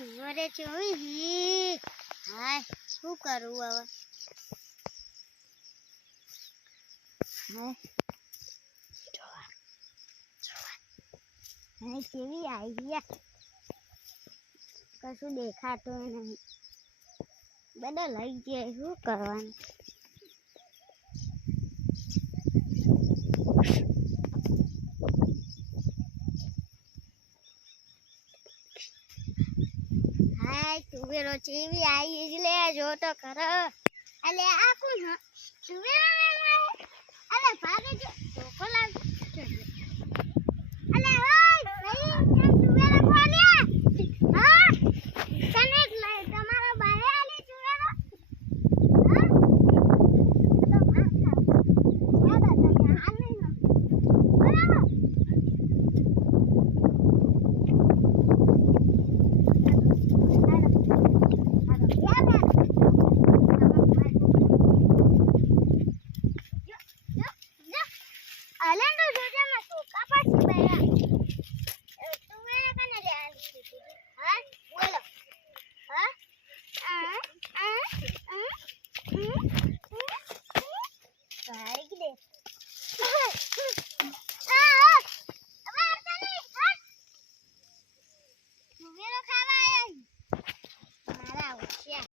વરે ચોઈ હાય શું કરું હવે હાય હાય કેવી આવી ગયા કશું દેખાતું નહીં બધા લઈ ગયા શું કરવાનું હાય તુવેરો ચેવી આવી જ લે જો તો ખરો અલે આ કોણ